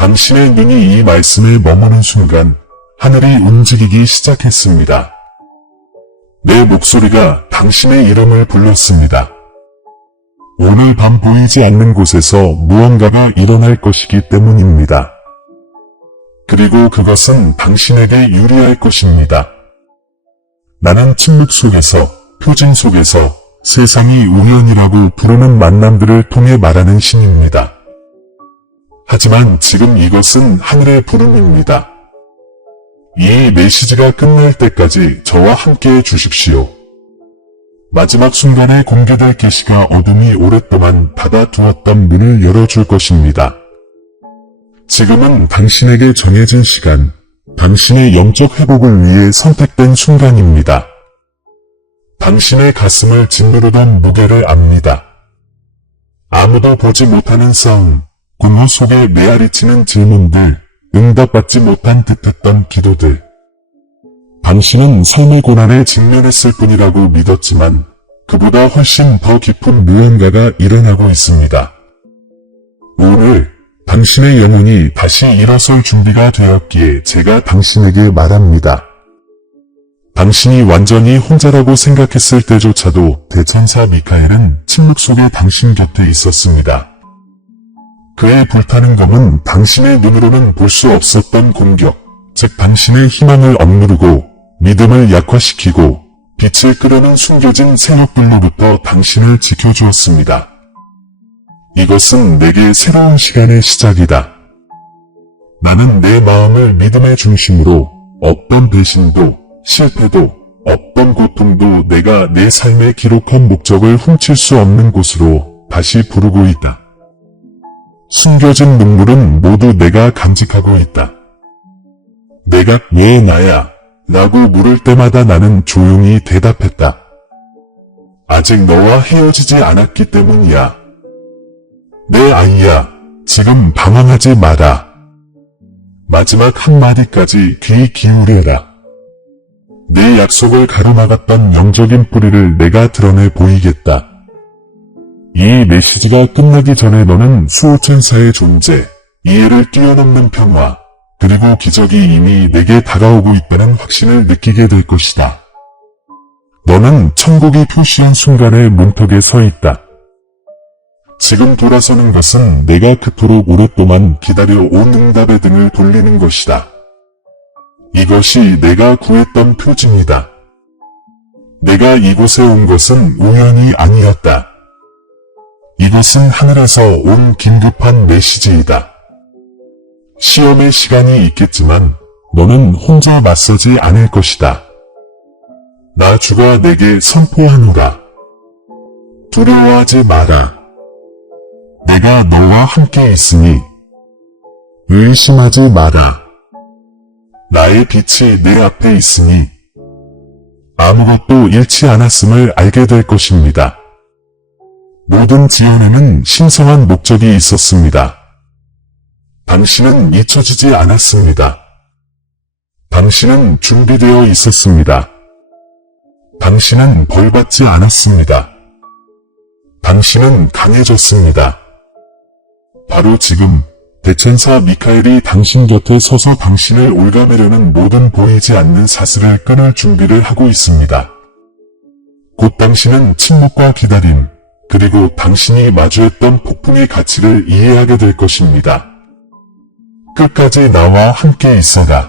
당신의 눈이 이 말씀에 머무는 순간 하늘이 움직이기 시작했습니다. 내 목소리가 당신의 이름을 불렀습니다. 오늘 밤 보이지 않는 곳에서 무언가가 일어날 것이기 때문입니다. 그리고 그것은 당신에게 유리할 것입니다. 나는 침묵 속에서, 표징 속에서 세상이 우연이라고 부르는 만남들을 통해 말하는 신입니다. 하지만 지금 이것은 하늘의 부름입니다. 이 메시지가 끝날 때까지 저와 함께해 주십시오. 마지막 순간에 공개될 계시가 어둠이 오랫동안 닫아두었던 문을 열어줄 것입니다. 지금은 당신에게 정해진 시간, 당신의 영적 회복을 위해 선택된 순간입니다. 당신의 가슴을 짓누르던 무게를 압니다. 아무도 보지 못하는 싸움, 공허 속에 메아리치는 질문들, 응답받지 못한 듯했던 기도들. 당신은 삶의 고난에 직면했을 뿐이라고 믿었지만 그보다 훨씬 더 깊은 무언가가 일어나고 있습니다. 오늘 당신의 영혼이 다시 일어설 준비가 되었기에 제가 당신에게 말합니다. 당신이 완전히 혼자라고 생각했을 때조차도 대천사 미카엘은 침묵 속에 당신 곁에 있었습니다. 그의 불타는 검은 당신의 눈으로는 볼 수 없었던 공격, 즉 당신의 희망을 억누르고 믿음을 약화시키고 빛을 끄려는 숨겨진 세력들로부터 당신을 지켜주었습니다. 이것은 내게 새로운 시간의 시작이다. 나는 내 마음을 믿음의 중심으로 어떤 배신도, 실패도, 어떤 고통도 내가 내 삶에 기록한 목적을 훔칠 수 없는 곳으로 다시 부르고 있다. 숨겨진 눈물은 모두 내가 간직하고 있다. 내가 왜 나야? 라고 물을 때마다 나는 조용히 대답했다. 아직 너와 헤어지지 않았기 때문이야. 내 아이야, 지금 방황하지 마라. 마지막 한마디까지 귀 기울여라. 내 약속을 가로막았던 영적인 뿌리를 내가 드러내 보이겠다. 이 메시지가 끝나기 전에 너는 수호천사의 존재, 이해를 뛰어넘는 평화, 그리고 기적이 이미 내게 다가오고 있다는 확신을 느끼게 될 것이다. 너는 천국이 표시한 순간의 문턱에 서 있다. 지금 돌아서는 것은 내가 그토록 오랫동안 기다려온 응답의 등을 돌리는 것이다. 이것이 내가 구했던 표징이다. 내가 이곳에 온 것은 우연이 아니었다. 이것은 하늘에서 온 긴급한 메시지이다. 시험의 시간이 있겠지만 너는 혼자 맞서지 않을 것이다. 나 주가 내게 선포하노라. 두려워하지 마라. 내가 너와 함께 있으니 의심하지 마라. 나의 빛이 내 앞에 있으니 아무것도 잃지 않았음을 알게 될 것입니다. 모든 지연에는 신성한 목적이 있었습니다. 당신은 잊혀지지 않았습니다. 당신은 준비되어 있었습니다. 당신은 벌받지 않았습니다. 당신은 강해졌습니다. 바로 지금 대천사 미카엘이 당신 곁에 서서 당신을 올가매려는 모든 보이지 않는 사슬을 끊을 준비를 하고 있습니다. 곧 당신은 침묵과 기다림, 그리고 당신이 마주했던 폭풍의 가치를 이해하게 될 것입니다. 끝까지 나와 함께 있어라.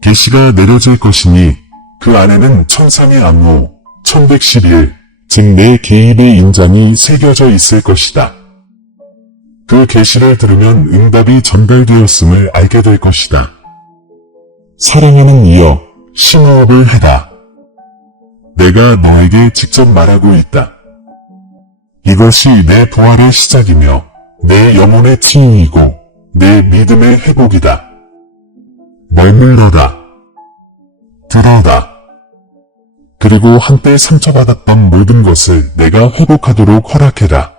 계시가 내려질 것이니 그 안에는 천상의 암호, 1111, 즉 내 개입의 인장이 새겨져 있을 것이다. 그 계시를 들으면 응답이 전달되었음을 알게 될 것이다. 사랑하는 이여, 심호흡을 해라. 내가 너에게 직접 말하고 있다. 이것이 내 부활의 시작이며 내 영혼의 치유이고 내 믿음의 회복이다. 머물러라. 들어라. 그리고 한때 상처받았던 모든 것을 내가 회복하도록 허락해라.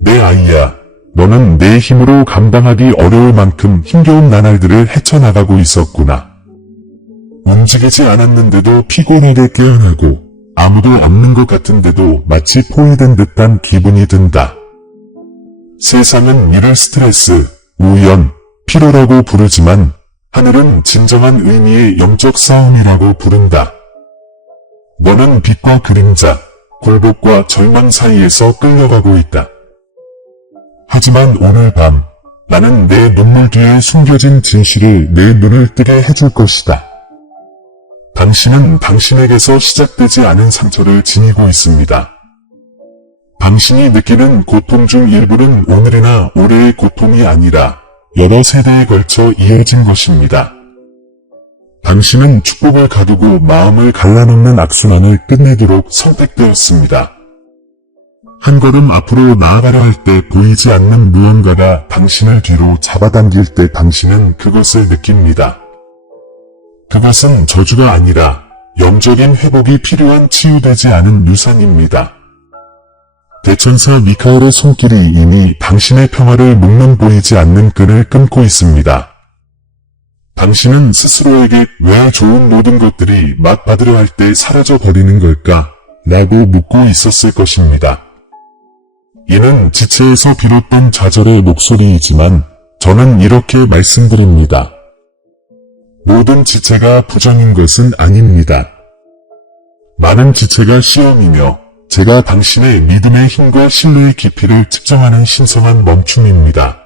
내 아이야, 너는 내 힘으로 감당하기 어려울 만큼 힘겨운 나날들을 헤쳐나가고 있었구나. 움직이지 않았는데도 피곤하게 깨어나고 아무도 없는 것 같은데도 마치 포위된 듯한 기분이 든다. 세상은 이를 스트레스, 우연, 필요라고 부르지만 하늘은 진정한 의미의 영적 싸움이라고 부른다. 너는 빛과 그림자, 굴복과 절망 사이에서 끌려가고 있다. 하지만 오늘 밤 나는 내 눈물 뒤에 숨겨진 진실을 내 눈을 뜨게 해줄 것이다. 당신은 당신에게서 시작되지 않은 상처를 지니고 있습니다. 당신이 느끼는 고통 중 일부는 오늘이나 올해의 고통이 아니라 여러 세대에 걸쳐 이어진 것입니다. 당신은 축복을 가두고 마음을 갈라놓는 악순환을 끝내도록 선택되었습니다. 한 걸음 앞으로 나아가려 할 때 보이지 않는 무언가가 당신을 뒤로 잡아당길 때 당신은 그것을 느낍니다. 그것은 저주가 아니라 영적인 회복이 필요한 치유되지 않은 유산입니다. 대천사 미카엘의 손길이 이미 당신의 평화를 묶는 보이지 않는 끈을 끊고 있습니다. 당신은 스스로에게 왜 좋은 모든 것들이 맛받으려 할 때 사라져버리는 걸까? 라고 묻고 있었을 것입니다. 이는 지체에서 비롯된 좌절의 목소리이지만 저는 이렇게 말씀드립니다. 모든 지체가 부정인 것은 아닙니다. 많은 지체가 시험이며 제가 당신의 믿음의 힘과 신뢰의 깊이를 측정하는 신성한 멈춤입니다.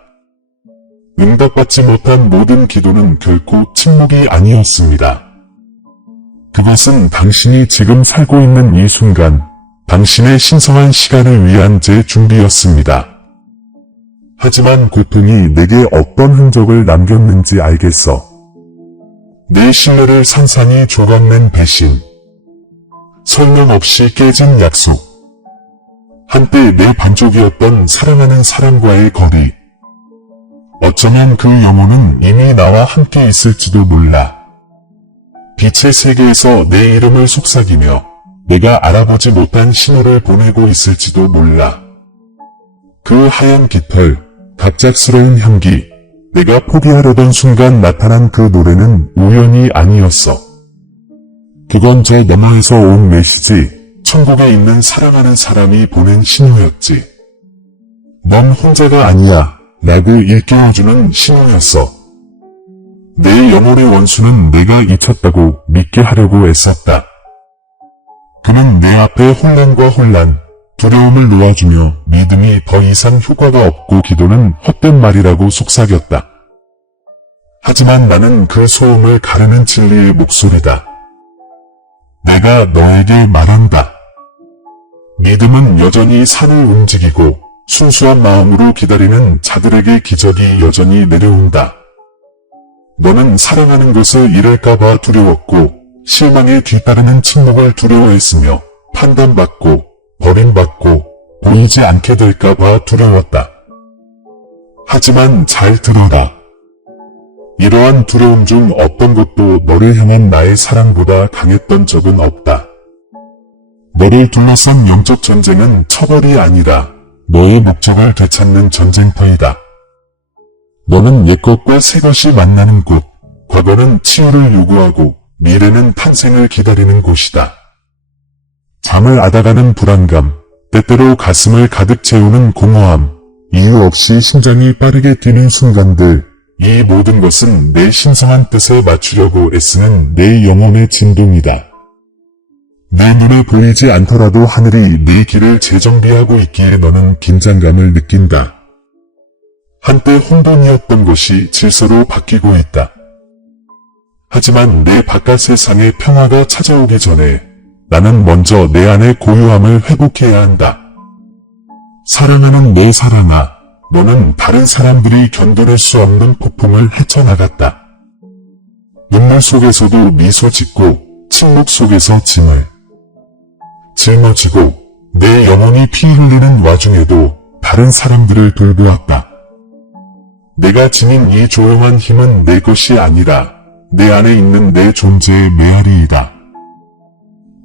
응답받지 못한 모든 기도는 결코 침묵이 아니었습니다. 그것은 당신이 지금 살고 있는 이 순간, 당신의 신성한 시간을 위한 제 준비였습니다. 하지만 고통이 내게 어떤 흔적을 남겼는지 알겠어. 내 신뢰를 산산이 조각낸 배신. 설명 없이 깨진 약속. 한때 내 반쪽이었던 사랑하는 사람과의 거리. 어쩌면 그 영혼은 이미 나와 함께 있을지도 몰라. 빛의 세계에서 내 이름을 속삭이며 내가 알아보지 못한 신호를 보내고 있을지도 몰라. 그 하얀 깃털, 갑작스러운 향기, 내가 포기하려던 순간 나타난 그 노래는 우연이 아니었어. 그건 저 너머에서 온 메시지, 천국에 있는 사랑하는 사람이 보낸 신호였지. 넌 혼자가 아니야, 라고 일깨워주는 신호였어. 내 영혼의 원수는 내가 잊혔다고 믿게 하려고 애썼다. 그는 내 앞에 혼란과 혼란, 두려움을 놓아주며 믿음이 더 이상 효과가 없고 기도는 헛된 말이라고 속삭였다. 하지만 나는 그 소음을 가르는 진리의 목소리다. 내가 너에게 말한다. 믿음은 여전히 산을 움직이고 순수한 마음으로 기다리는 자들에게 기적이 여전히 내려온다. 너는 사랑하는 것을 잃을까봐 두려웠고 실망에 뒤따르는 침묵을 두려워했으며 판단받고 버림받고 보이지 않게 될까봐 두려웠다. 하지만 잘 들어라. 이러한 두려움 중 어떤 것도 너를 향한 나의 사랑보다 강했던 적은 없다. 너를 둘러싼 영적 전쟁은 처벌이 아니라 너의 목적을 되찾는 전쟁터이다. 너는 옛것과 새것이 만나는 곳, 과거는 치유를 요구하고 미래는 탄생을 기다리는 곳이다. 잠을 앗아가는 불안감, 때때로 가슴을 가득 채우는 공허함, 이유 없이 심장이 빠르게 뛰는 순간들, 이 모든 것은 내 신성한 뜻에 맞추려고 애쓰는 내 영혼의 진동이다. 내 눈에 보이지 않더라도 하늘이 내 길을 재정비하고 있기에 너는 긴장감을 느낀다. 한때 혼돈이었던 것이 질서로 바뀌고 있다. 하지만 내 바깥 세상에 평화가 찾아오기 전에 나는 먼저 내 안의 고요함을 회복해야 한다. 사랑하는 내 사랑아, 너는 다른 사람들이 견뎌낼 수 없는 폭풍을 헤쳐나갔다. 눈물 속에서도 미소 짓고 침묵 속에서 짐을 짊어지고 내 영혼이 피 흘리는 와중에도 다른 사람들을 돌보았다. 내가 지닌 이 조용한 힘은 내 것이 아니라 내 안에 있는 내 존재의 메아리이다.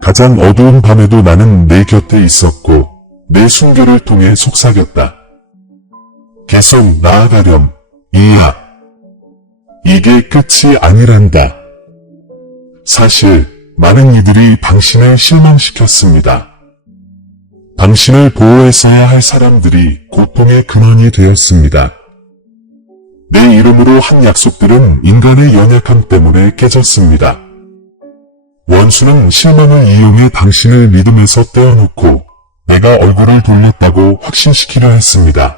가장 어두운 밤에도 나는 내 곁에 있었고 내 순결을 통해 속삭였다. 계속 나아가렴, 이야. 이게 끝이 아니란다. 사실 많은 이들이 당신을 실망시켰습니다. 당신을 보호했어야 할 사람들이 고통의 근원이 되었습니다. 내 이름으로 한 약속들은 인간의 연약함 때문에 깨졌습니다. 원수는 실망을 이용해 당신을 믿음에서 떼어놓고 내가 얼굴을 돌렸다고 확신시키려 했습니다.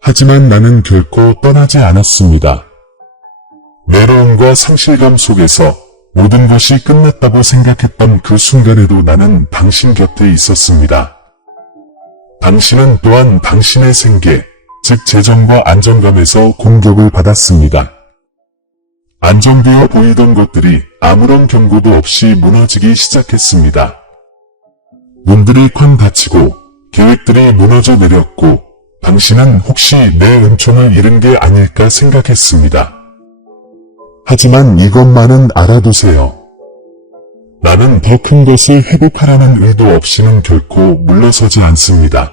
하지만 나는 결코 떠나지 않았습니다. 외로움과 상실감 속에서 모든 것이 끝났다고 생각했던 그 순간에도 나는 당신 곁에 있었습니다. 당신은 또한 당신의 생계, 즉 재정과 안정감에서 공격을 받았습니다. 안정되어 보이던 것들이 아무런 경고도 없이 무너지기 시작했습니다. 문들이 쾅 닫히고 계획들이 무너져 내렸고 당신은 혹시 내 은총을 잃은 게 아닐까 생각했습니다. 하지만 이것만은 알아두세요. 나는 더 큰 것을 회복하라는 의도 없이는 결코 물러서지 않습니다.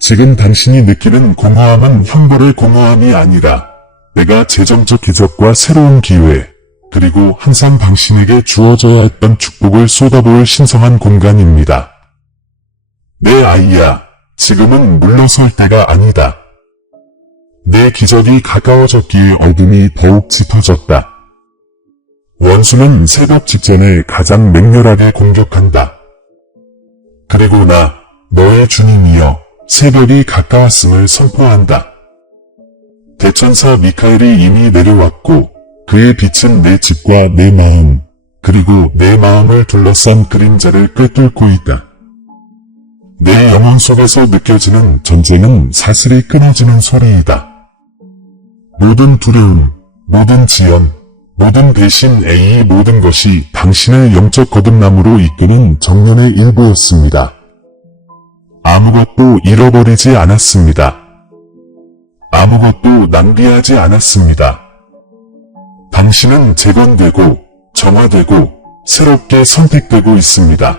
지금 당신이 느끼는 공허함은 형벌의 공허함이 아니라 내가 재정적 기적과 새로운 기회, 그리고 항상 당신에게 주어져야 했던 축복을 쏟아부을 신성한 공간입니다. 내 아이야, 지금은 물러설 때가 아니다. 내 기적이 가까워졌기에 어둠이 더욱 짙어졌다. 원수는 새벽 직전에 가장 맹렬하게 공격한다. 그리고 나, 너의 주님이여, 새벽이 가까웠음을 선포한다. 대천사 미카엘이 이미 내려왔고 그의 빛은 내 집과 내 마음, 그리고 내 마음을 둘러싼 그림자를 꿰뚫고 있다. 내 영혼 속에서 느껴지는 전쟁은 사슬이 끊어지는 소리이다. 모든 두려움, 모든 지연, 모든 배신, 이 모든 것이 당신을 영적 거듭남으로 이끄는 정년의 일부였습니다. 아무것도 잃어버리지 않았습니다. 아무것도 낭비하지 않았습니다. 당신은 재건되고 정화되고 새롭게 선택되고 있습니다.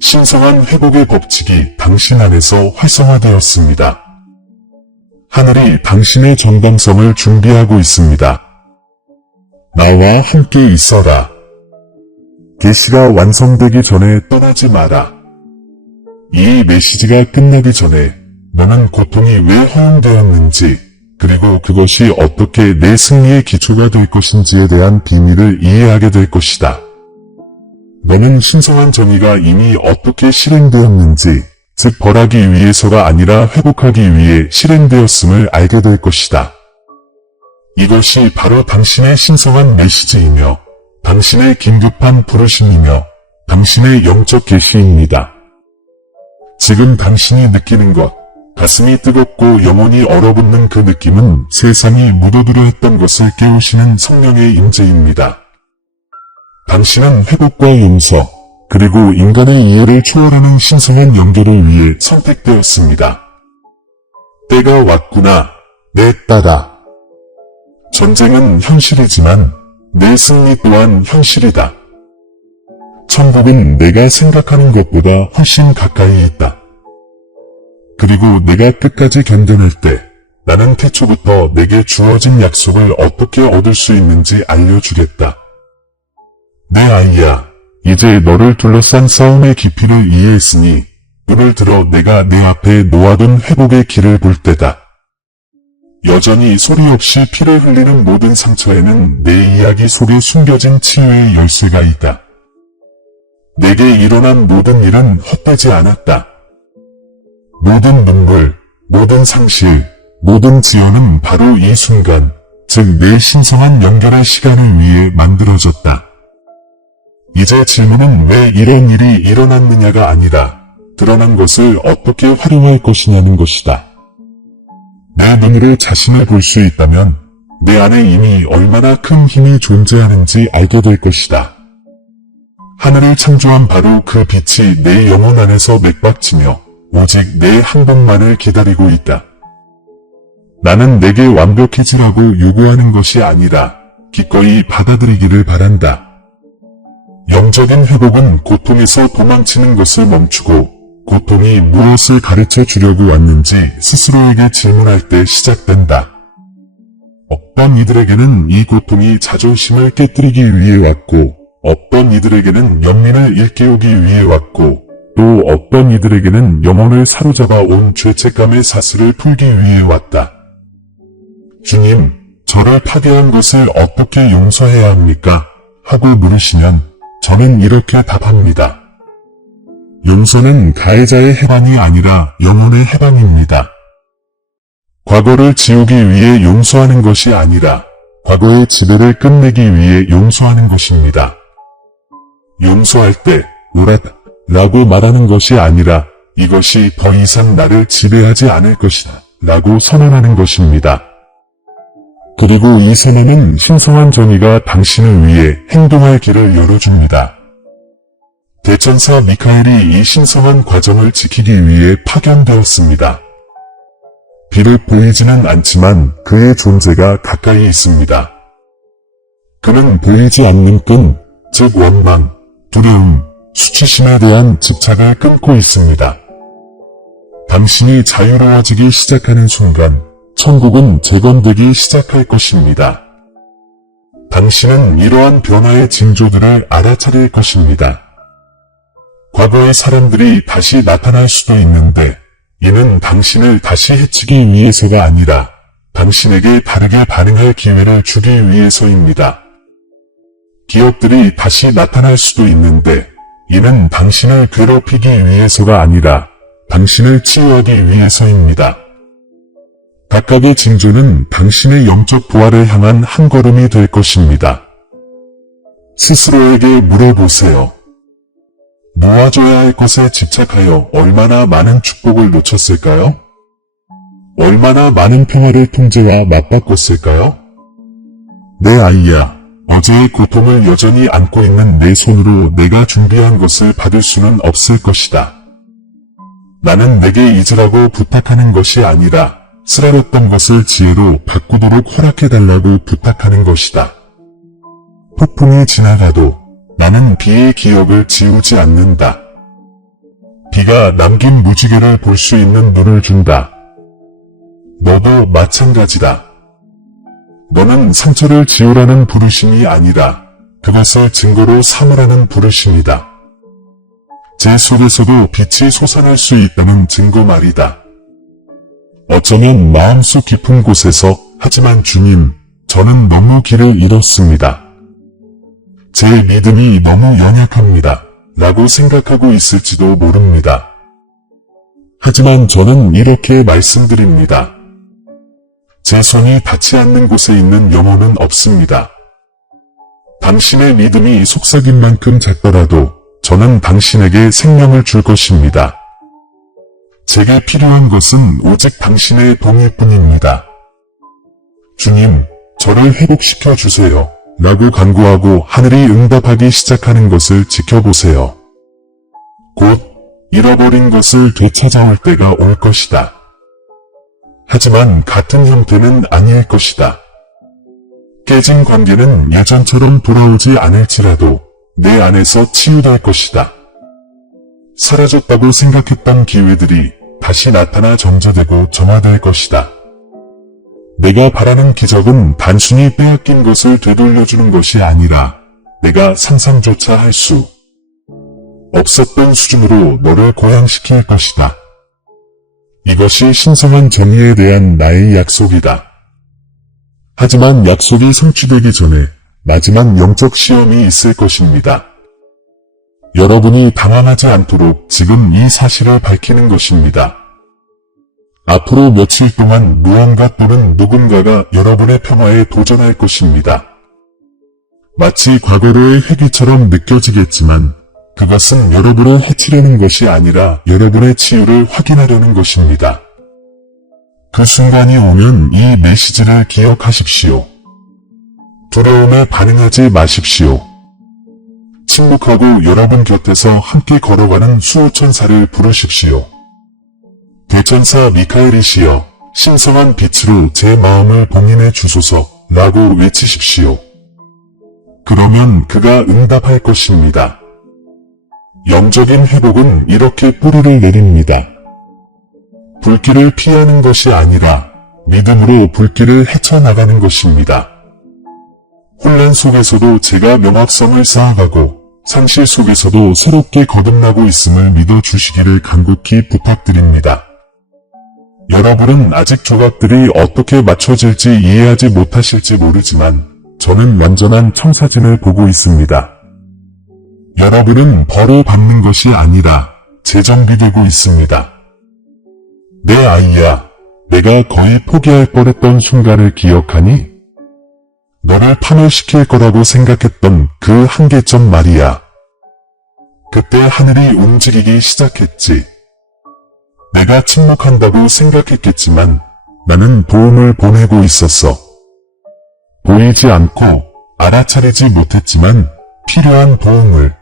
신성한 회복의 법칙이 당신 안에서 활성화되었습니다. 하늘이 당신의 정당성을 준비하고 있습니다. 나와 함께 있어라. 계시가 완성되기 전에 떠나지 마라. 이 메시지가 끝나기 전에 너는 고통이 왜 허용되었는지, 그리고 그것이 어떻게 내 승리의 기초가 될 것인지에 대한 비밀을 이해하게 될 것이다. 너는 신성한 정의가 이미 어떻게 실행되었는지, 즉 벌하기 위해서가 아니라 회복하기 위해 실행되었음을 알게 될 것이다. 이것이 바로 당신의 신성한 메시지이며 당신의 긴급한 부르심이며 당신의 영적 계시입니다. 지금 당신이 느끼는 것, 가슴이 뜨겁고 영혼이 얼어붙는 그 느낌은 세상이 묻어두려 했던 것을 깨우시는 성령의 임재입니다. 당신은 회복과 용서, 그리고 인간의 이해를 초월하는 신성한 연결을 위해 선택되었습니다. 때가 왔구나, 내 딸아. 전쟁은 현실이지만 내 승리 또한 현실이다. 천국은 내가 생각하는 것보다 훨씬 가까이 있다. 그리고 내가 끝까지 견뎌낼 때 나는 태초부터 내게 주어진 약속을 어떻게 얻을 수 있는지 알려주겠다. 내 아이야, 이제 너를 둘러싼 싸움의 깊이를 이해했으니 눈을 들어 내가 내 앞에 놓아둔 회복의 길을 볼 때다. 여전히 소리 없이 피를 흘리는 모든 상처에는 내 이야기 속에 숨겨진 치유의 열쇠가 있다. 내게 일어난 모든 일은 헛되지 않았다. 모든 눈물, 모든 상실, 모든 지연은 바로 이 순간, 즉 내 신성한 연결의 시간을 위해 만들어졌다. 이제 질문은 왜 이런 일이 일어났느냐가 아니라 드러난 것을 어떻게 활용할 것이냐는 것이다. 내 눈으로 자신을 볼 수 있다면 내 안에 이미 얼마나 큰 힘이 존재하는지 알게 될 것이다. 하늘을 창조한 바로 그 빛이 내 영혼 안에서 맥박치며 오직 내 한 번만을 기다리고 있다. 나는 내게 완벽해지라고 요구하는 것이 아니라 기꺼이 받아들이기를 바란다. 영적인 회복은 고통에서 도망치는 것을 멈추고 고통이 무엇을 가르쳐 주려고 왔는지 스스로에게 질문할 때 시작된다. 어떤 이들에게는 이 고통이 자존심을 깨뜨리기 위해 왔고, 어떤 이들에게는 연민을 일깨우기 위해 왔고, 또 어떤 이들에게는 영혼을 사로잡아 온 죄책감의 사슬을 풀기 위해 왔다. 주님, 저를 파괴한 것을 어떻게 용서해야 합니까? 하고 물으시면 저는 이렇게 답합니다. 용서는 가해자의 해방이 아니라 영혼의 해방입니다. 과거를 지우기 위해 용서하는 것이 아니라 과거의 지배를 끝내기 위해 용서하는 것입니다. 용서할 때 옳았다 라고 말하는 것이 아니라 이것이 더 이상 나를 지배하지 않을 것이다 라고 선언하는 것입니다. 그리고 이 선언은 신성한 정의가 당신을 위해 행동할 길을 열어줍니다. 대천사 미카엘이 이 신성한 과정을 지키기 위해 파견되었습니다. 빛을 보이지는 않지만 그의 존재가 가까이 있습니다. 그는 보이지 않는 끈, 즉 원망, 두려움, 수치심에 대한 집착을 끊고 있습니다. 당신이 자유로워지기 시작하는 순간 천국은 재건되기 시작할 것입니다. 당신은 이러한 변화의 징조들을 알아차릴 것입니다. 과거의 사람들이 다시 나타날 수도 있는데 이는 당신을 다시 해치기 위해서가 아니라 당신에게 다르게 반응할 기회를 주기 위해서입니다. 기억들이 다시 나타날 수도 있는데 이는 당신을 괴롭히기 위해서가 아니라 당신을 치유하기 위해서입니다. 각각의 징조는 당신의 영적 부활을 향한 한 걸음이 될 것입니다. 스스로에게 물어보세요. 모아줘야 할 것에 집착하여 얼마나 많은 축복을 놓쳤을까요? 얼마나 많은 평화를 통제와 맞바꿨을까요? 내 아이야, 어제의 고통을 여전히 안고 있는 내 손으로 내가 준비한 것을 받을 수는 없을 것이다. 나는 내게 잊으라고 부탁하는 것이 아니라 쓰라렸던 것을 지혜로 바꾸도록 허락해달라고 부탁하는 것이다. 폭풍이 지나가도 나는 비의 기억을 지우지 않는다. 비가 남긴 무지개를 볼 수 있는 눈을 준다. 너도 마찬가지다. 너는 상처를 지우라는 부르심이 아니라 그것을 증거로 삼으라는 부르심이다. 제 속에서도 빛이 솟아날 수 있다는 증거 말이다. 어쩌면 마음속 깊은 곳에서 하지만 주님, 저는 너무 길을 잃었습니다. 제 믿음이 너무 연약합니다. 라고 생각하고 있을지도 모릅니다. 하지만 저는 이렇게 말씀드립니다. 제 손이 닿지 않는 곳에 있는 영혼은 없습니다. 당신의 믿음이 속삭인 만큼 작더라도 저는 당신에게 생명을 줄 것입니다. 제게 필요한 것은 오직 당신의 동의뿐입니다. 주님, 저를 회복시켜 주세요. 라고 간구하고 하늘이 응답하기 시작하는 것을 지켜보세요. 곧 잃어버린 것을 되찾아올 때가 올 것이다. 하지만 같은 형태는 아닐 것이다. 깨진 관계는 예전처럼 돌아오지 않을지라도 내 안에서 치유될 것이다. 사라졌다고 생각했던 기회들이 다시 나타나 정제되고 정화될 것이다. 내가 바라는 기적은 단순히 빼앗긴 것을 되돌려주는 것이 아니라 내가 상상조차 할 수 없었던 수준으로 너를 고양시킬 것이다. 이것이 신성한 정의에 대한 나의 약속이다. 하지만 약속이 성취되기 전에 마지막 영적 시험이 있을 것입니다. 여러분이 당황하지 않도록 지금 이 사실을 밝히는 것입니다. 앞으로 며칠 동안 무언가 또는 누군가가 여러분의 평화에 도전할 것입니다. 마치 과거로의 회귀처럼 느껴지겠지만 그것은 여러분을 해치려는 것이 아니라 여러분의 치유를 확인하려는 것입니다. 그 순간이 오면 이 메시지를 기억하십시오. 두려움에 반응하지 마십시오. 침묵하고 여러분 곁에서 함께 걸어가는 수호천사를 부르십시오. 대천사 미카엘이시여, 신성한 빛으로 제 마음을 봉인해 주소서 라고 외치십시오. 그러면 그가 응답할 것입니다. 영적인 회복은 이렇게 뿌리를 내립니다. 불길을 피하는 것이 아니라 믿음으로 불길을 헤쳐나가는 것입니다. 혼란 속에서도 제가 명확성을 쌓아가고 상실 속에서도 새롭게 거듭나고 있음을 믿어주시기를 간곡히 부탁드립니다. 여러분은 아직 조각들이 어떻게 맞춰질지 이해하지 못하실지 모르지만 저는 완전한 청사진을 보고 있습니다. 여러분은 벌을 받는 것이 아니라 재정비되고 있습니다. 내 아이야, 내가 거의 포기할 뻔했던 순간을 기억하니? 너를 파멸시킬 거라고 생각했던 그 한계점 말이야. 그때 하늘이 움직이기 시작했지. 내가 침묵한다고 생각했겠지만 나는 도움을 보내고 있었어. 보이지 않고 알아차리지 못했지만 필요한 도움을.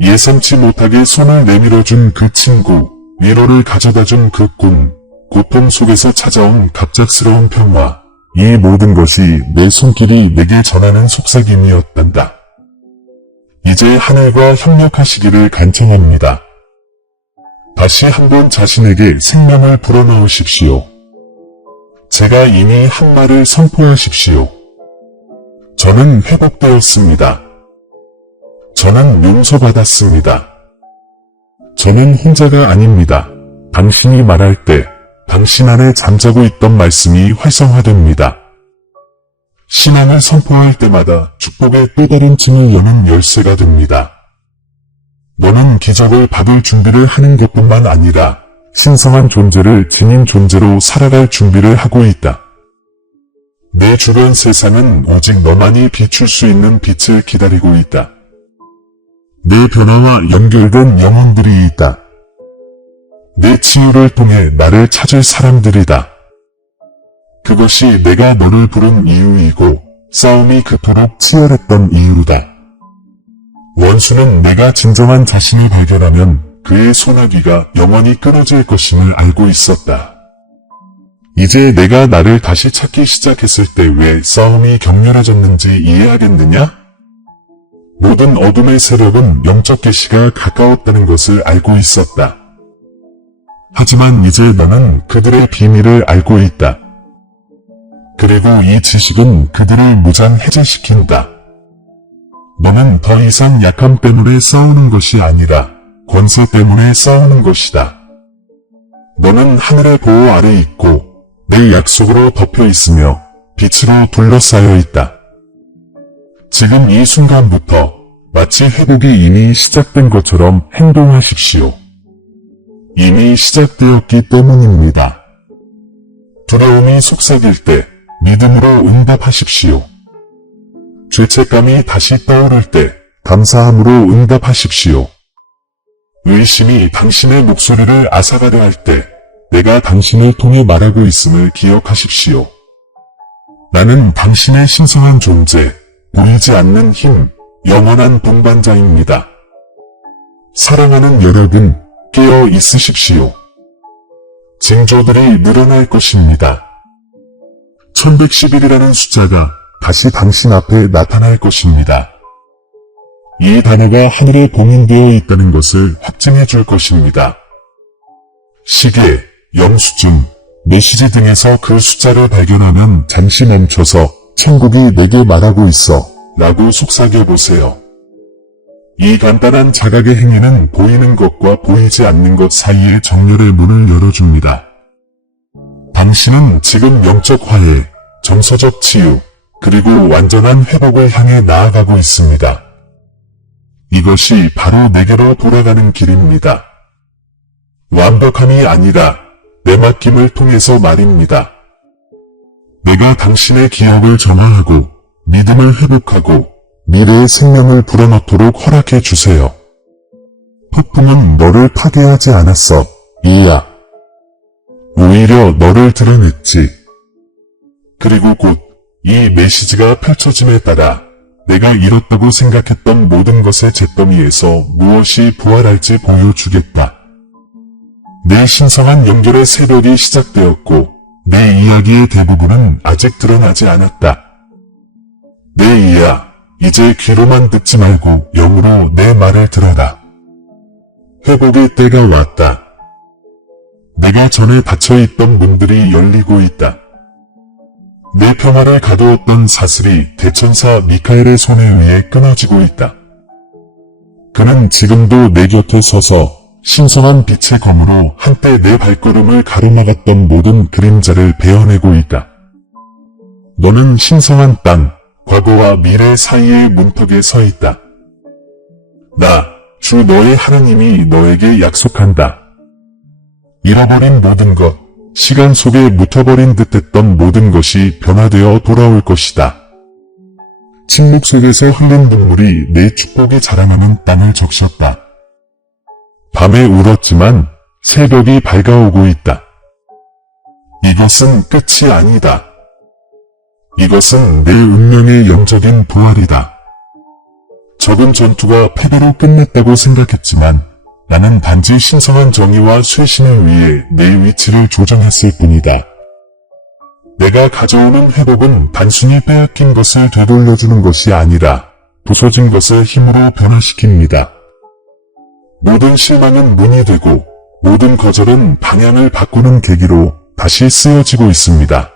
예상치 못하게 손을 내밀어준 그 친구, 위로를 가져다준 그 꿈, 고통 속에서 찾아온 갑작스러운 평화. 이 모든 것이 내 손길이 내게 전하는 속삭임이었단다. 이제 하늘과 협력하시기를 간청합니다. 다시 한번 자신에게 생명을 불어넣으십시오. 제가 이미 한 말을 선포하십시오. 저는 회복되었습니다. 저는 용서받았습니다. 저는 혼자가 아닙니다. 당신이 말할 때 당신 안에 잠자고 있던 말씀이 활성화됩니다. 신앙을 선포할 때마다 축복의 또 다른 층을 여는 열쇠가 됩니다. 너는 기적을 받을 준비를 하는 것뿐만 아니라 신성한 존재를 지닌 존재로 살아갈 준비를 하고 있다. 내 주변 세상은 오직 너만이 비출 수 있는 빛을 기다리고 있다. 내 변화와 연결된 영혼들이 있다. 내 치유를 통해 나를 찾을 사람들이다. 그것이 내가 너를 부른 이유이고 싸움이 그토록 치열했던 이유다. 원수는 내가 진정한 자신을 발견하면 그의 소나기가 영원히 끊어질 것임을 알고 있었다. 이제 내가 나를 다시 찾기 시작했을 때 왜 싸움이 격렬해졌는지 이해하겠느냐? 모든 어둠의 세력은 영적 계시가 가까웠다는 것을 알고 있었다. 하지만 이제 너는 그들의 비밀을 알고 있다. 그리고 이 지식은 그들을 무장해제시킨다. 너는 더 이상 약함 때문에 싸우는 것이 아니라 권세 때문에 싸우는 것이다. 너는 하늘의 보호 아래 있고 내 약속으로 덮여 있으며 빛으로 둘러싸여 있다. 지금 이 순간부터 마치 회복이 이미 시작된 것처럼 행동하십시오. 이미 시작되었기 때문입니다. 두려움이 속삭일 때 믿음으로 응답하십시오. 죄책감이 다시 떠오를 때 감사함으로 응답하십시오. 의심이 당신의 목소리를 앗아가려 할 때 내가 당신을 통해 말하고 있음을 기억하십시오. 나는 당신의 신성한 존재, 보이지 않는 힘, 영원한 동반자입니다. 사랑하는 여러분, 깨어 있으십시오. 징조들이 늘어날 것입니다. 1111이라는 숫자가 다시 당신 앞에 나타날 것입니다. 이 단어가 하늘에 봉인되어 있다는 것을 확증해 줄 것입니다. 시계, 영수증, 메시지 등에서 그 숫자를 발견하면 잠시 멈춰서 천국이 내게 말하고 있어 라고 속삭여 보세요. 이 간단한 자각의 행위는 보이는 것과 보이지 않는 것 사이의 정렬의 문을 열어줍니다. 당신은 지금 영적 화해, 정서적 치유, 그리고 완전한 회복을 향해 나아가고 있습니다. 이것이 바로 내게로 돌아가는 길입니다. 완벽함이 아니라 내 맡김을 통해서 말입니다. 내가 당신의 기억을 정화하고 믿음을 회복하고 미래의 생명을 불어넣도록 허락해 주세요. 폭풍은 너를 파괴하지 않았어, 이야. 오히려 너를 드러냈지. 그리고 곧 이 메시지가 펼쳐짐에 따라 내가 잃었다고 생각했던 모든 것의 잿더미에서 무엇이 부활할지 보여주겠다. 내 신성한 연결의 새벽이 시작되었고 내 이야기의 대부분은 아직 드러나지 않았다. 내 이야, 이제 귀로만 듣지 말고 영으로 내 말을 들어라. 회복의 때가 왔다. 내가 전에 닫혀있던 문들이 열리고 있다. 내 평화를 가두었던 사슬이 대천사 미카엘의 손에 의해 끊어지고 있다. 그는 지금도 내 곁에 서서 신성한 빛의 검으로 한때 내 발걸음을 가로막았던 모든 그림자를 베어내고 있다. 너는 신성한 땅, 과거와 미래 사이의 문턱에 서 있다. 나, 주 너의 하나님이 너에게 약속한다. 잃어버린 모든 것, 시간 속에 묻혀버린 듯했던 모든 것이 변화되어 돌아올 것이다. 침묵 속에서 흘린 눈물이 내 축복이 자라나는 땅을 적셨다. 밤에 울었지만 새벽이 밝아오고 있다. 이것은 끝이 아니다. 이것은 내 운명의 영적인 부활이다. 적은 전투가 패배로 끝났다고 생각했지만 나는 단지 신성한 정의와 쇄신을 위해 내 위치를 조정했을 뿐이다. 내가 가져오는 회복은 단순히 빼앗긴 것을 되돌려주는 것이 아니라 부서진 것을 힘으로 변화시킵니다. 모든 실망은 문이 되고 모든 거절은 방향을 바꾸는 계기로 다시 쓰여지고 있습니다.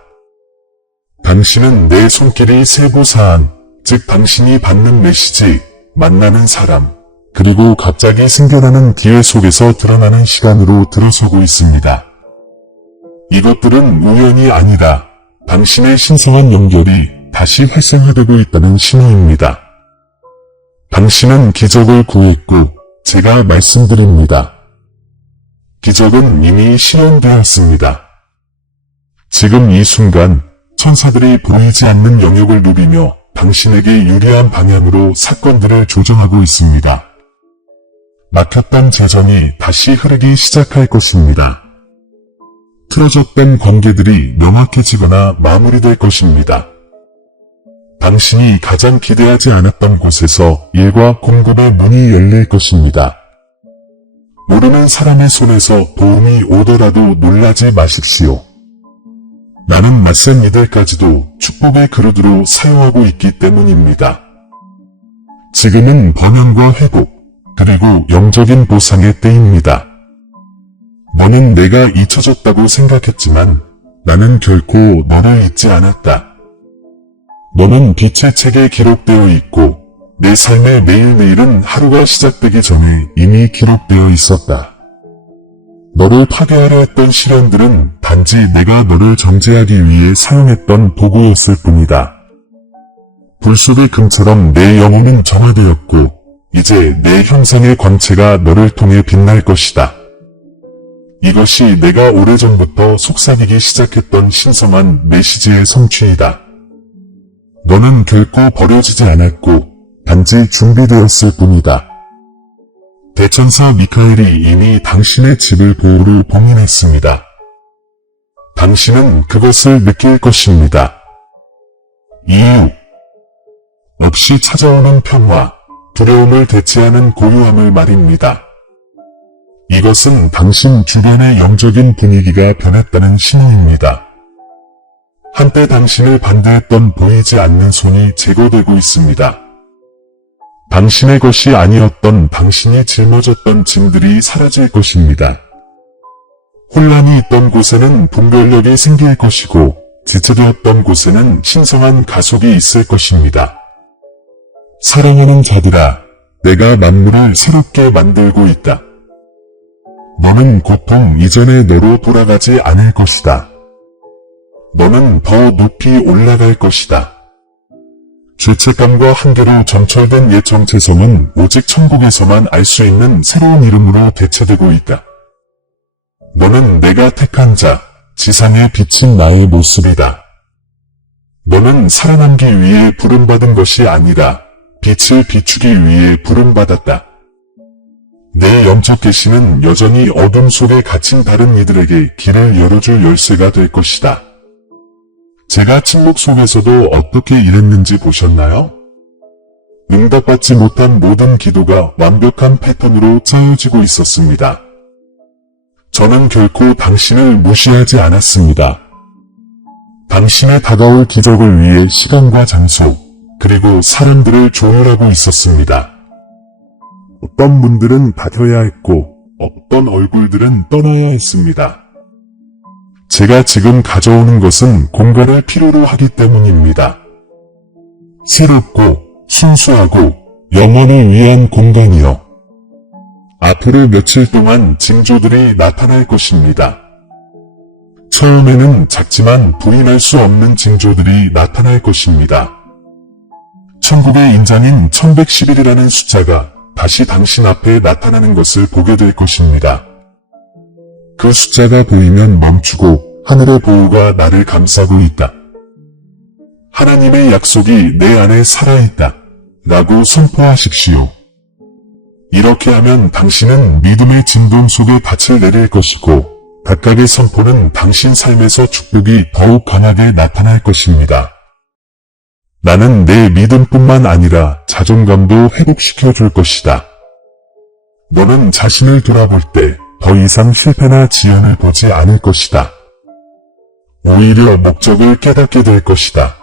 당신은 내 손길이 세부 사안, 즉 당신이 받는 메시지, 만나는 사람, 그리고 갑자기 생겨나는 기회 속에서 드러나는 시간으로 들어서고 있습니다. 이것들은 우연이 아니라 당신의 신성한 연결이 다시 활성화되고 있다는 신호입니다. 당신은 기적을 구했고 제가 말씀드립니다. 기적은 이미 실현되었습니다. 지금 이 순간 천사들이 보이지 않는 영역을 누비며 당신에게 유리한 방향으로 사건들을 조정하고 있습니다. 막혔던 재정이 다시 흐르기 시작할 것입니다. 틀어졌던 관계들이 명확해지거나 마무리될 것입니다. 당신이 가장 기대하지 않았던 곳에서 일과 공급의 문이 열릴 것입니다. 모르는 사람의 손에서 도움이 오더라도 놀라지 마십시오. 나는 낯선 이들까지도 축복의 그릇으로 사용하고 있기 때문입니다. 지금은 번영과 회복, 그리고 영적인 보상의 때입니다. 너는 내가 잊혀졌다고 생각했지만 나는 결코 너를 잊지 않았다. 너는 빛의 책에 기록되어 있고 내 삶의 매일매일은 하루가 시작되기 전에 이미 기록되어 있었다. 너를 파괴하려 했던 시련들은 단지 내가 너를 정죄하기 위해 사용했던 도구였을 뿐이다. 불 속의 금처럼 내 영혼은 정화되었고 이제 내 형상의 광채가 너를 통해 빛날 것이다. 이것이 내가 오래전부터 속삭이기 시작했던 신성한 메시지의 성취이다. 너는 결코 버려지지 않았고 단지 준비되었을 뿐이다. 대천사 미카엘이 이미 당신의 집을 보호로 봉인했습니다. 당신은 그것을 느낄 것입니다. 이유 없이 찾아오는 평화, 두려움을 대체하는 고요함을 말입니다. 이것은 당신 주변의 영적인 분위기가 변했다는 신호입니다. 한때 당신을 반대했던 보이지 않는 손이 제거되고 있습니다. 당신의 것이 아니었던 당신이 짊어졌던 짐들이 사라질 것입니다. 혼란이 있던 곳에는 분별력이 생길 것이고 지체되었던 곳에는 신성한 가속이 있을 것입니다. 사랑하는 자들아, 내가 만물을 새롭게 만들고 있다. 너는 고통 이전의 너로 돌아가지 않을 것이다. 너는 더 높이 올라갈 것이다. 죄책감과 한계로 점철된 옛 정체성은 오직 천국에서만 알 수 있는 새로운 이름으로 대체되고 있다. 너는 내가 택한 자, 지상에 비친 나의 모습이다. 너는 살아남기 위해 부름받은 것이 아니라 빛을 비추기 위해 부름받았다. 내 영적 계시는 여전히 어둠 속에 갇힌 다른 이들에게 길을 열어줄 열쇠가 될 것이다. 제가 침묵 속에서도 어떻게 일했는지 보셨나요? 응답받지 못한 모든 기도가 완벽한 패턴으로 짜여지고 있었습니다. 저는 결코 당신을 무시하지 않았습니다. 당신의 다가올 기적을 위해 시간과 장소, 그리고 사람들을 조율하고 있었습니다. 어떤 분들은 다혀야 했고, 어떤 얼굴들은 떠나야 했습니다. 제가 지금 가져오는 것은 공간을 필요로 하기 때문입니다. 새롭고 순수하고 영혼을 위한 공간이요. 앞으로 며칠 동안 징조들이 나타날 것입니다. 처음에는 작지만 부인할 수 없는 징조들이 나타날 것입니다. 천국의 인장인 1111이라는 숫자가 다시 당신 앞에 나타나는 것을 보게 될 것입니다. 그 숫자가 보이면 멈추고 하늘의 보호가 나를 감싸고 있다. 하나님의 약속이 내 안에 살아있다. 라고 선포하십시오. 이렇게 하면 당신은 믿음의 진동 속에 닻을 내릴 것이고 각각의 선포는 당신 삶에서 축복이 더욱 강하게 나타날 것입니다. 나는 내 믿음뿐만 아니라 자존감도 회복시켜 줄 것이다. 너는 자신을 돌아볼 때 더 이상 실패나 지연을 보지 않을 것이다. 오히려 목적을 깨닫게 될 것이다.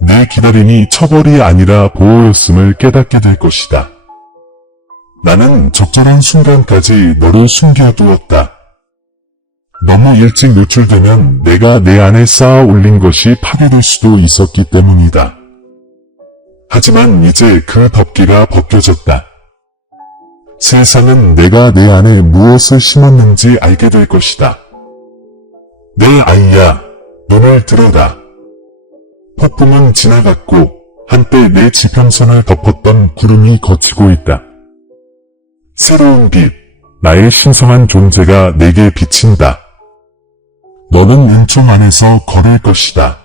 내 기다림이 처벌이 아니라 보호였음을 깨닫게 될 것이다. 나는 적절한 순간까지 너를 숨겨두었다. 너무 일찍 노출되면 내가 내 안에 쌓아 올린 것이 파괴될 수도 있었기 때문이다. 하지만 이제 그 덮개가 벗겨졌다. 세상은 내가 내 안에 무엇을 심었는지 알게 될 것이다. 내 아이야, 눈을 들어라. 폭풍은 지나갔고 한때 내 지평선을 덮었던 구름이 걷히고 있다. 새로운 빛, 나의 신성한 존재가 내게 비친다. 너는 은총 안에서 걸을 것이다.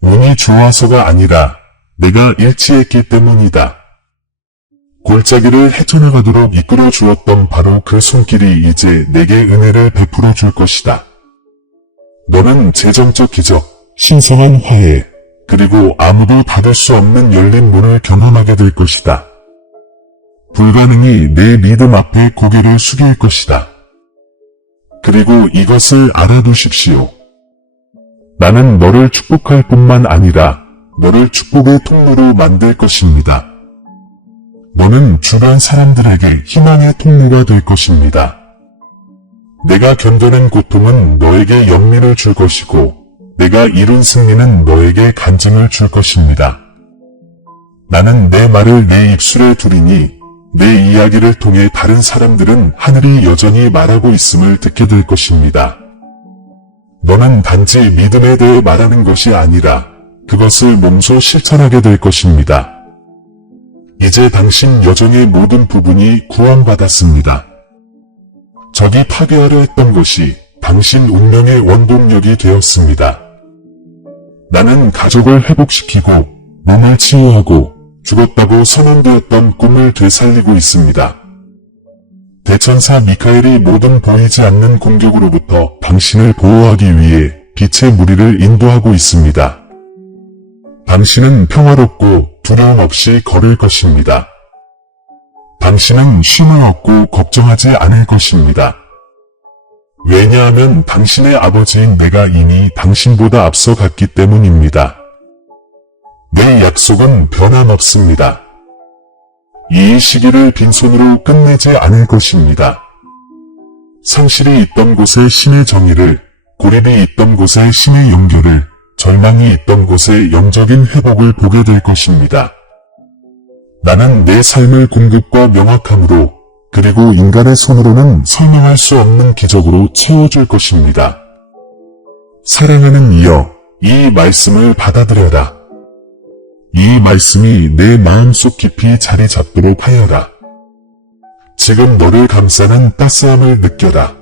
운이 좋아서가 아니라 내가 일치했기 때문이다. 골짜기를 헤쳐나가도록 이끌어 주었던 바로 그 손길이 이제 내게 은혜를 베풀어 줄 것이다. 너는 재정적 기적, 신성한 화해, 그리고 아무도 닫을 수 없는 열린 문을 경험하게 될 것이다. 불가능이 내 믿음 앞에 고개를 숙일 것이다. 그리고 이것을 알아두십시오. 나는 너를 축복할 뿐만 아니라 너를 축복의 통로로 만들 것입니다. 너는 주변 사람들에게 희망의 통로가 될 것입니다. 내가 견뎌낸 고통은 너에게 영리를 줄 것이고 내가 이룬 승리는 너에게 간증을 줄 것입니다. 나는 내 말을 내 입술에 두리니 내 이야기를 통해 다른 사람들은 하늘이 여전히 말하고 있음을 듣게 될 것입니다. 너는 단지 믿음에 대해 말하는 것이 아니라 그것을 몸소 실천하게 될 것입니다. 이제 당신 여정의 모든 부분이 구원받았습니다. 적이 파괴하려 했던 것이 당신 운명의 원동력이 되었습니다. 나는 가족을 회복시키고 몸을 치유하고 죽었다고 선언되었던 꿈을 되살리고 있습니다. 대천사 미카엘이 모든 보이지 않는 공격으로부터 당신을 보호하기 위해 빛의 무리를 인도하고 있습니다. 당신은 평화롭고 두려움 없이 걸을 것입니다. 당신은 쉼을 얻고 걱정하지 않을 것입니다. 왜냐하면 당신의 아버지인 내가 이미 당신보다 앞서 갔기 때문입니다. 내 약속은 변함없습니다. 이 시기를 빈손으로 끝내지 않을 것입니다. 상실이 있던 곳에 신의 정의를, 고립이 있던 곳에 신의 연결을, 절망이 있던 곳에 영적인 회복을 보게 될 것입니다. 나는 내 삶을 공급과 명확함으로 그리고 인간의 손으로는 설명할 수 없는 기적으로 채워줄 것입니다. 사랑하는 이여, 이 말씀을 받아들여라. 이 말씀이 내 마음속 깊이 자리 잡도록 하여라. 지금 너를 감싸는 따스함을 느껴라.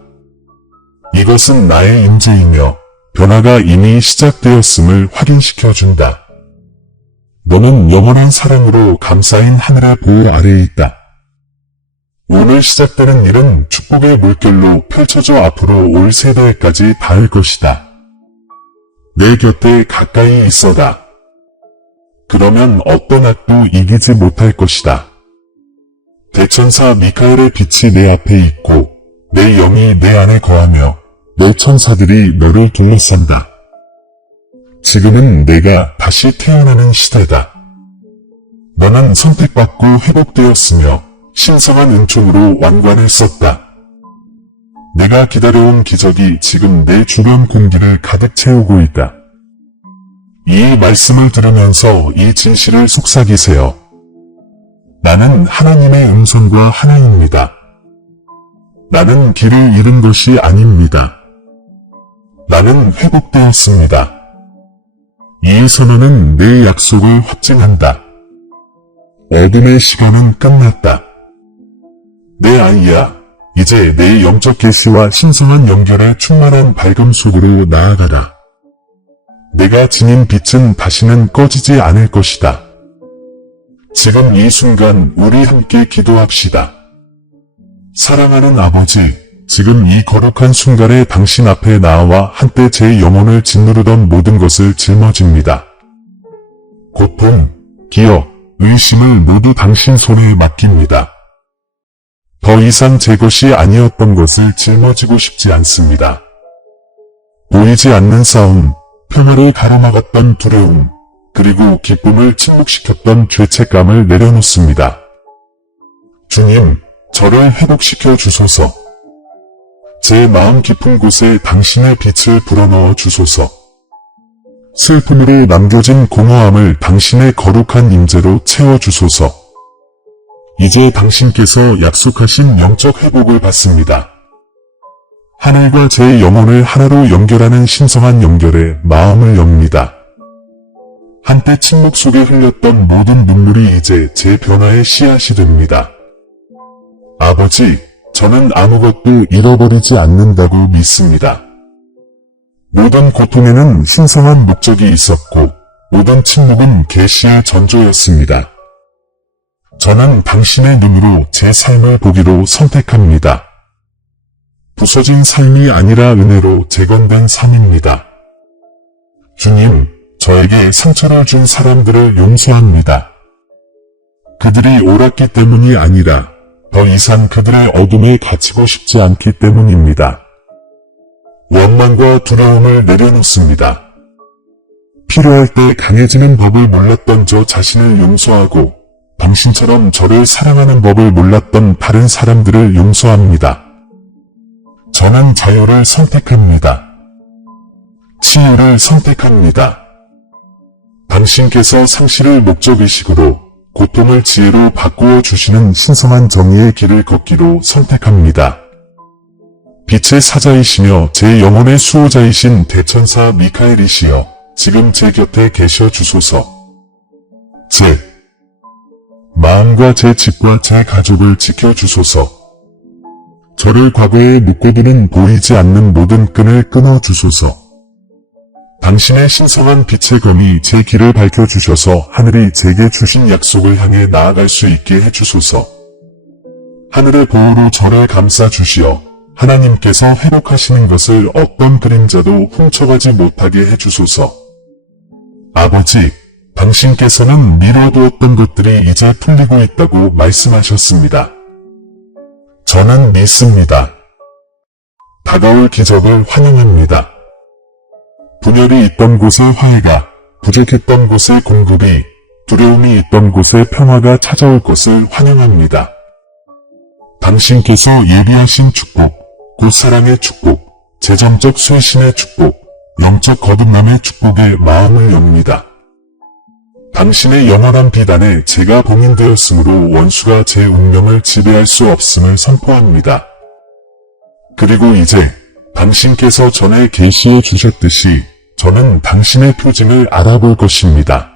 이것은 나의 임재이며 변화가 이미 시작되었음을 확인시켜준다. 너는 영원한 사랑으로 감싸인 하늘의 보호 아래에 있다. 오늘 시작되는 일은 축복의 물결로 펼쳐져 앞으로 올 세대까지 닿을 것이다. 내 곁에 가까이 있어라. 그러면 어떤 악도 이기지 못할 것이다. 대천사 미카엘의 빛이 내 앞에 있고 내 영이 내 안에 거하며 내 천사들이 너를 둘러싼다. 지금은 내가 다시 태어나는 시대다. 너는 선택받고 회복되었으며 신성한 은총으로 왕관을 썼다. 내가 기다려온 기적이 지금 내 주변 공기를 가득 채우고 있다. 이 말씀을 들으면서 이 진실을 속삭이세요. 나는 하나님의 음성과 하나입니다. 나는 길을 잃은 것이 아닙니다. 나는 회복되었습니다. 이 선언은 내 약속을 확증한다. 어둠의 시간은 끝났다. 내 아이야, 이제 내 영적 계시와 신성한 연결의 충만한 밝음 속으로 나아가라. 내가 지닌 빛은 다시는 꺼지지 않을 것이다. 지금 이 순간 우리 함께 기도합시다. 사랑하는 아버지, 지금 이 거룩한 순간에 당신 앞에 나와 한때 제 영혼을 짓누르던 모든 것을 짊어집니다. 고통, 기억, 의심을 모두 당신 손에 맡깁니다. 더 이상 제 것이 아니었던 것을 짊어지고 싶지 않습니다. 보이지 않는 싸움, 평화를 가로막았던 두려움, 그리고 기쁨을 침묵시켰던 죄책감을 내려놓습니다. 주님, 저를 회복시켜 주소서. 제 마음 깊은 곳에 당신의 빛을 불어넣어 주소서. 슬픔으로 남겨진 공허함을 당신의 거룩한 임재로 채워주소서. 이제 당신께서 약속하신 영적 회복을 받습니다. 하늘과 제 영혼을 하나로 연결하는 신성한 연결에 마음을 엽니다. 한때 침묵 속에 흘렸던 모든 눈물이 이제 제 변화의 씨앗이 됩니다. 아버지, 저는 아무것도 잃어버리지 않는다고 믿습니다. 모든 고통에는 신성한 목적이 있었고, 모든 침묵은 계시의 전조였습니다. 저는 당신의 눈으로 제 삶을 보기로 선택합니다. 부서진 삶이 아니라 은혜로 재건된 삶입니다. 주님, 저에게 상처를 준 사람들을 용서합니다. 그들이 옳았기 때문이 아니라 더 이상 그들의 어둠에 갇히고 싶지 않기 때문입니다. 원망과 두려움을 내려놓습니다. 필요할 때 강해지는 법을 몰랐던 저 자신을 용서하고 당신처럼 저를 사랑하는 법을 몰랐던 다른 사람들을 용서합니다. 저는 자유를 선택합니다. 치유를 선택합니다. 당신께서 상실을 목적의식으로 고통을 지혜로 바꾸어 주시는 신성한 정의의 길을 걷기로 선택합니다. 빛의 사자이시며 제 영혼의 수호자이신 대천사 미카엘이시여, 지금 제 곁에 계셔 주소서. 제 마음과 제 집과 제 가족을 지켜주소서. 저를 과거에 묶어두는 보이지 않는 모든 끈을 끊어주소서. 당신의 신성한 빛의 검이 제 길을 밝혀주셔서 하늘이 제게 주신 약속을 향해 나아갈 수 있게 해주소서. 하늘의 보호로 저를 감싸주시어 하나님께서 회복하시는 것을 어떤 그림자도 훔쳐가지 못하게 해주소서. 아버지, 당신께서는 미뤄두었던 것들이 이제 풀리고 있다고 말씀하셨습니다. 저는 믿습니다. 다가올 기적을 환영합니다. 분열이 있던 곳에 화해가, 부족했던 곳에 공급이, 두려움이 있던 곳에 평화가 찾아올 것을 환영합니다. 당신께서 예비하신 축복, 곧 사랑의 축복, 재정적 쇄신의 축복, 영적 거듭남의 축복에 마음을 엽니다. 당신의 영원한 비단에 제가 봉인되었으므로 원수가 제 운명을 지배할 수 없음을 선포합니다. 그리고 이제 당신께서 전에 계시해 주셨듯이 저는 당신의 표징을 알아볼 것입니다.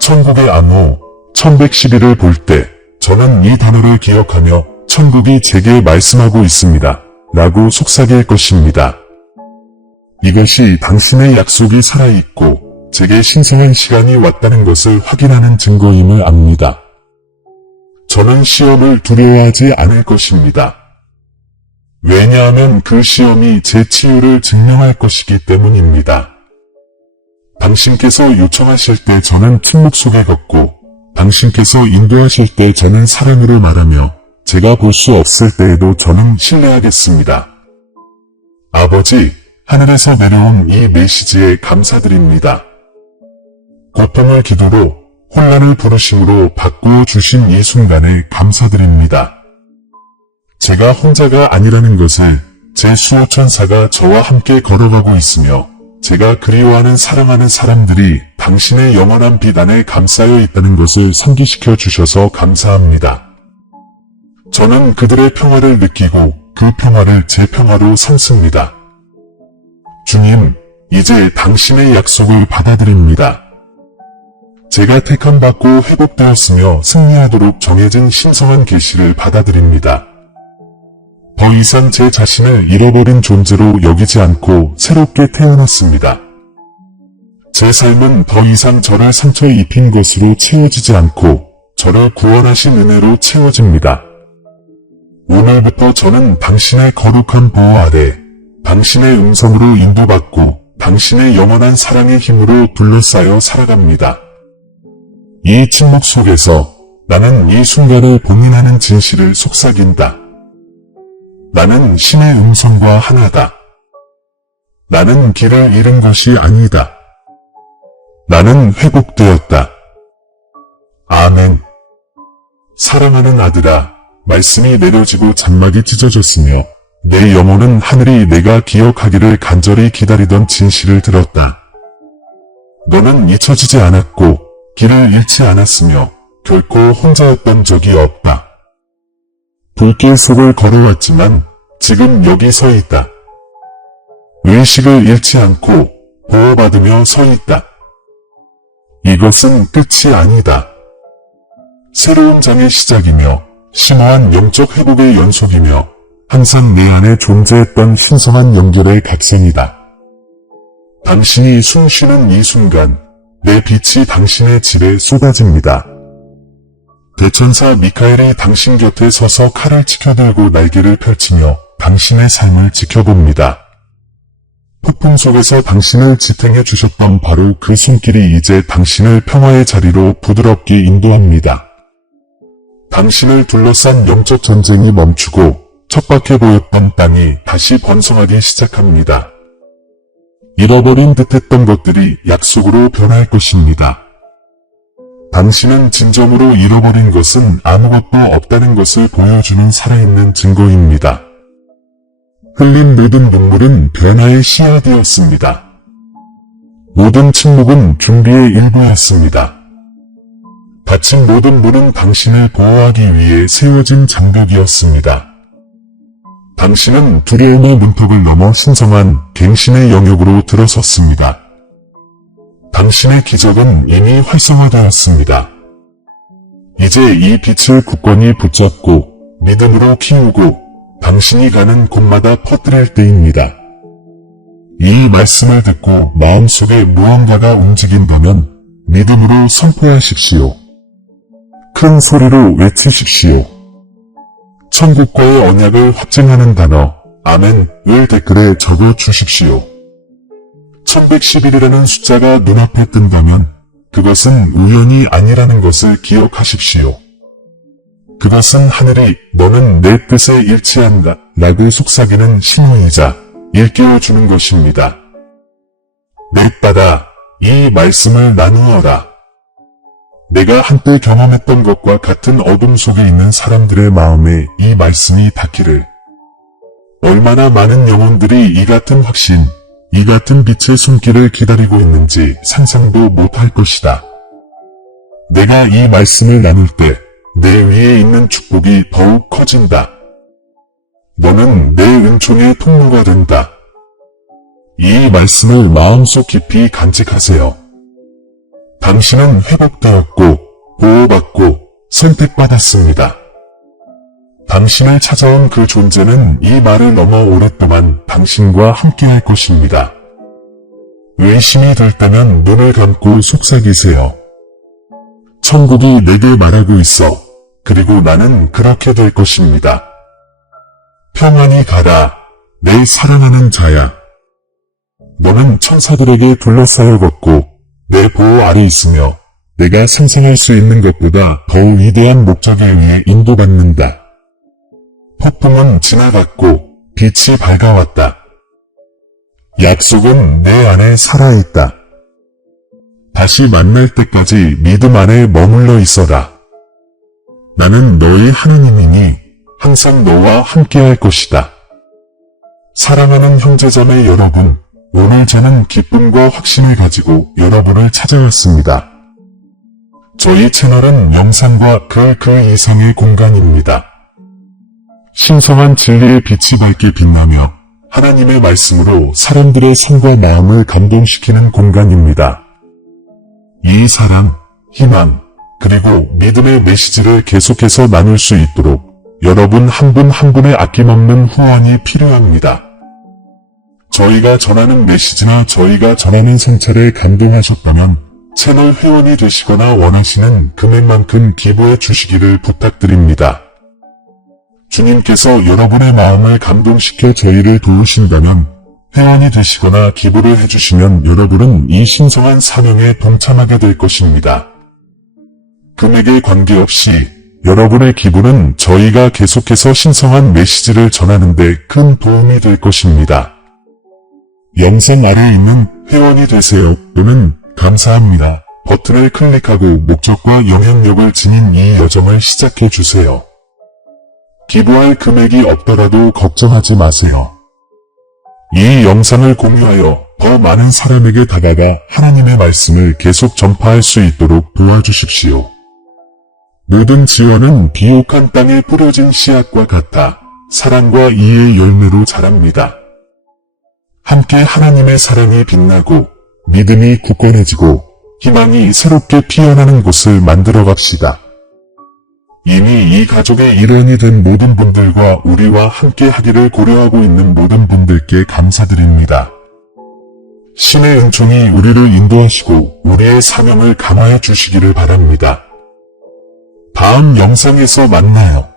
천국의 암호 1111을 볼 때 저는 이 단어를 기억하며 천국이 제게 말씀하고 있습니다. 라고 속삭일 것입니다. 이것이 당신의 약속이 살아있고 제게 신성한 시간이 왔다는 것을 확인하는 증거임을 압니다. 저는 시험을 두려워하지 않을 것입니다. 왜냐하면 그 시험이 제 치유를 증명할 것이기 때문입니다. 당신께서 요청하실 때 저는 침묵 속에 걷고, 당신께서 인도하실 때 저는 사랑으로 말하며, 제가 볼 수 없을 때에도 저는 신뢰하겠습니다. 아버지, 하늘에서 내려온 이 메시지에 감사드립니다. 고통을 기도로, 혼란을 부르심으로 바꾸어 주신 이 순간에 감사드립니다. 제가 혼자가 아니라는 것을 제 수호천사가 저와 함께 걸어가고 있으며 제가 그리워하는 사랑하는 사람들이 당신의 영원한 빛 안에 감싸여 있다는 것을 상기시켜 주셔서 감사합니다. 저는 그들의 평화를 느끼고 그 평화를 제 평화로 삼습니다. 주님, 이제 당신의 약속을 받아들입니다. 제가 택함받고 회복되었으며 승리하도록 정해진 신성한 계시를 받아들입니다. 더 이상 제 자신을 잃어버린 존재로 여기지 않고 새롭게 태어났습니다. 제 삶은 더 이상 저를 상처에 입힌 것으로 채워지지 않고 저를 구원하신 은혜로 채워집니다. 오늘부터 저는 당신의 거룩한 보호 아래 당신의 음성으로 인도받고 당신의 영원한 사랑의 힘으로 둘러싸여 살아갑니다. 이 침묵 속에서 나는 이 순간을 봉인하는 진실을 속삭인다. 나는 신의 음성과 하나다. 나는 길을 잃은 것이 아니다. 나는 회복되었다. 아멘. 사랑하는 아들아, 말씀이 내려지고 잔막이 찢어졌으며 내 영혼은 하늘이 내가 기억하기를 간절히 기다리던 진실을 들었다. 너는 잊혀지지 않았고 길을 잃지 않았으며 결코 혼자였던 적이 없다. 불길 속을 걸어왔지만 지금 여기 서 있다. 의식을 잃지 않고 보호받으며 서 있다. 이것은 끝이 아니다. 새로운 장의 시작이며 심오한 영적 회복의 연속이며 항상 내 안에 존재했던 신성한 연결의 각성이다. 당신이 숨 쉬는 이 순간 내 빛이 당신의 집에 쏟아집니다. 대천사 미카엘이 당신 곁에 서서 칼을 치켜들고 날개를 펼치며 당신의 삶을 지켜봅니다. 폭풍 속에서 당신을 지탱해 주셨던 바로 그 손길이 이제 당신을 평화의 자리로 부드럽게 인도합니다. 당신을 둘러싼 영적 전쟁이 멈추고 척박해 보였던 땅이 다시 번성하기 시작합니다. 잃어버린 듯했던 것들이 약속으로 변할 것입니다. 당신은 진정으로 잃어버린 것은 아무것도 없다는 것을 보여주는 살아있는 증거입니다. 흘린 모든 눈물은 변화의 씨앗이었습니다. 모든 침묵은 준비의 일부였습니다. 닫힌 모든 문은 당신을 보호하기 위해 세워진 장벽이었습니다. 당신은 두려움의 문턱을 넘어 신성한 갱신의 영역으로 들어섰습니다. 당신의 기적은 이미 활성화되었습니다. 이제 이 빛을 굳건히 붙잡고 믿음으로 키우고 당신이 가는 곳마다 퍼뜨릴 때입니다. 이 말씀을 듣고 마음속에 무언가가 움직인다면 믿음으로 선포하십시오. 큰 소리로 외치십시오. 천국과의 언약을 확증하는 단어 아멘을 댓글에 적어 주십시오. 1111이라는 숫자가 눈앞에 뜬다면 그것은 우연이 아니라는 것을 기억하십시오. 그것은 하늘이 너는 내 뜻에 일치한다 라고 속삭이는 신호이자 일깨워주는 것입니다. 내 딸아, 이 말씀을 나누어라. 내가 한때 경험했던 것과 같은 어둠 속에 있는 사람들의 마음에 이 말씀이 닿기를. 얼마나 많은 영혼들이 이 같은 확신, 이 같은 빛의 손길을 기다리고 있는지 상상도 못할 것이다. 내가 이 말씀을 나눌 때 내 위에 있는 축복이 더욱 커진다. 너는 내 은총의 통로가 된다. 이 말씀을 마음속 깊이 간직하세요. 당신은 회복되었고 보호받고 선택받았습니다. 당신을 찾아온 그 존재는 이 말을 넘어 오랫동안 당신과 함께할 것입니다. 의심이 들 때면 눈을 감고 속삭이세요. 천국이 내게 말하고 있어. 그리고 나는 그렇게 될 것입니다. 평안히 가라, 내 사랑하는 자야. 너는 천사들에게 둘러싸여 걷고 내 보호 아래 있으며 내가 상상할 수 있는 것보다 더 위대한 목적에 의해 인도받는다. 폭풍은 지나갔고 빛이 밝아왔다. 약속은 내 안에 살아있다. 다시 만날 때까지 믿음 안에 머물러 있어라. 나는 너의 하나님이니 항상 너와 함께할 것이다. 사랑하는 형제자매 여러분, 오늘 저는 기쁨과 확신을 가지고 여러분을 찾아왔습니다. 저희 채널은 영상과 그 이상의 공간입니다. 신성한 진리의 빛이 밝게 빛나며 하나님의 말씀으로 사람들의 삶과 마음을 감동시키는 공간입니다. 이 사랑, 희망, 그리고 믿음의 메시지를 계속해서 나눌 수 있도록 여러분 한 분 한 분의 아낌없는 후원이 필요합니다. 저희가 전하는 메시지나 저희가 전하는 성찰에 감동하셨다면 채널 회원이 되시거나 원하시는 금액만큼 기부해 주시기를 부탁드립니다. 주님께서 여러분의 마음을 감동시켜 저희를 도우신다면 회원이 되시거나 기부를 해주시면 여러분은 이 신성한 사명에 동참하게 될 것입니다. 금액에 관계없이 여러분의 기부는 저희가 계속해서 신성한 메시지를 전하는 데 큰 도움이 될 것입니다. 영상 아래에 있는 회원이 되세요 또는 감사합니다 버튼을 클릭하고 목적과 영향력을 지닌 이 여정을 시작해 주세요. 기부할 금액이 없더라도 걱정하지 마세요. 이 영상을 공유하여 더 많은 사람에게 다가가 하나님의 말씀을 계속 전파할 수 있도록 도와주십시오. 모든 지원은 비옥한 땅에 뿌려진 씨앗과 같아 사랑과 이해의 열매로 자랍니다. 함께 하나님의 사랑이 빛나고 믿음이 굳건해지고 희망이 새롭게 피어나는 곳을 만들어 갑시다. 이미 이 가족의 일원이 된 모든 분들과 우리와 함께 하기를 고려하고 있는 모든 분들께 감사드립니다. 신의 은총이 우리를 인도하시고 우리의 사명을 감화해 주시기를 바랍니다. 다음 영상에서 만나요.